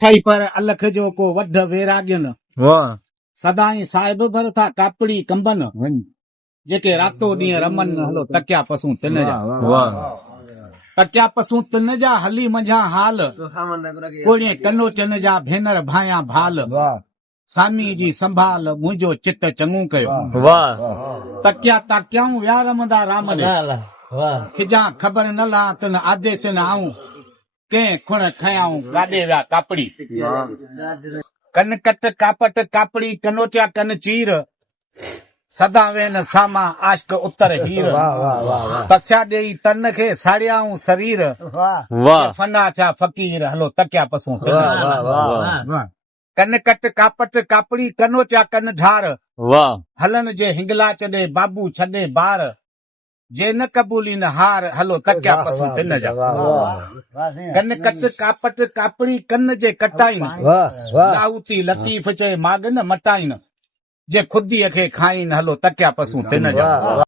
ठही पर अलख जो को वढ वेरागियन वाह सदाई साहिब भर था कापड़ी कंबन जेके रातो ॾींहुं रमन हलो तकिया पसूं तिन जा वाह तकिया पसूं तिन जा हली मंझा हाल कोड़िए कनो चन जा भेनर भाया भाल सामी जी संभाल मुंहिंजो चित चङो कयो वाह तकिया ताकियाऊं विया रमंदा राम ॾे वाह खिजा ख़बर न ला तिन आदेश न आऊं कंहिं खुण खयाऊं गाॾे विया कापड़ी कन कट कापट कापड़ी कनोटिया कन चीर सदा वेन सामा आश्क उत्तर हीर पस्या ॾेई तन खे साड़ियाऊं शरीर वाह फना थिया फ़कीर हलो तकिया पसूं वाह कन कट कापट कापड़ी कनोटिया कन ढार वाह हलन जे हिंगला चॾे बाबू छॾे बार जे न कबूली न हार हलो तकिया पसूं तिन जा कन कट कापट कापड़ी कन जे कटाइन लाहूती लतीफ़ चए माग न मटाइन जे खुदीअ खे खाइन हलो तकिया पसूं तिन जा